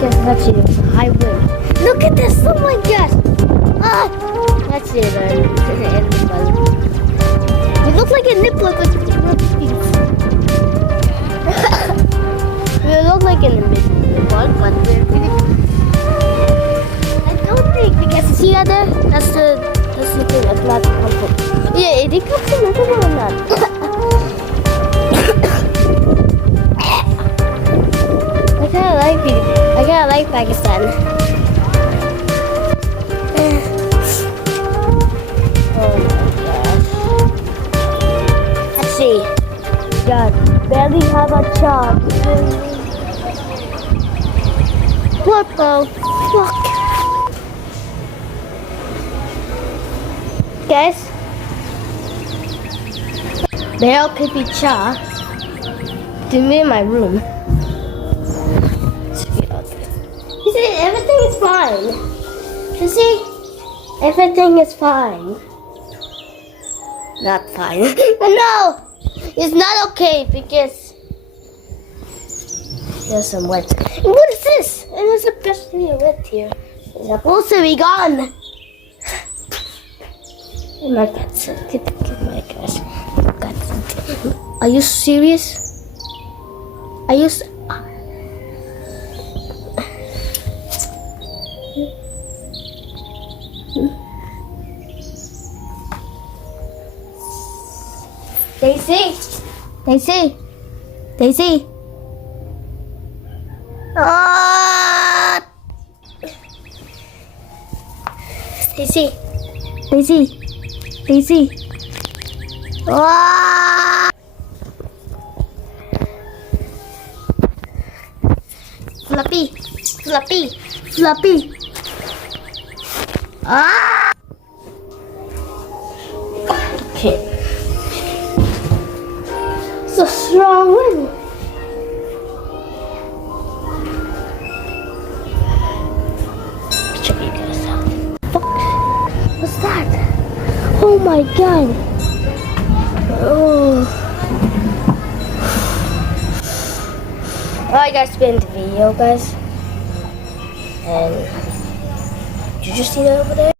because that's you. I win. Look at this! Oh my gosh! Ah! That's it, man. You look like a nipple with rookies. We look like an invisible one, but we're really. I don't think because see other. That's the thing. That's not helpful. Yeah, it comes in or not. I kinda like Pakistan. Oh my gosh. Let's see. God, barely have a chance. What the fuck? Guys, Beryl could be Cha to me in my room. You see, everything is fine. You see, everything is fine. Not fine. No! It's not okay because there's some wet. What is this? It is especially wet here. It's supposed to be gone. Oh my God! Oh my gosh! God. Are you serious? Are you? Daisy! Daisy! Daisy! Ah! Daisy! Daisy! Daisy! Ah! Fluffy! Fluffy! Fluffy! Ah! Okay. So strong one. Check you guys out. Fuck. What's that? Oh my God. Oh. Alright guys, been the video guys. And did you just see that over there?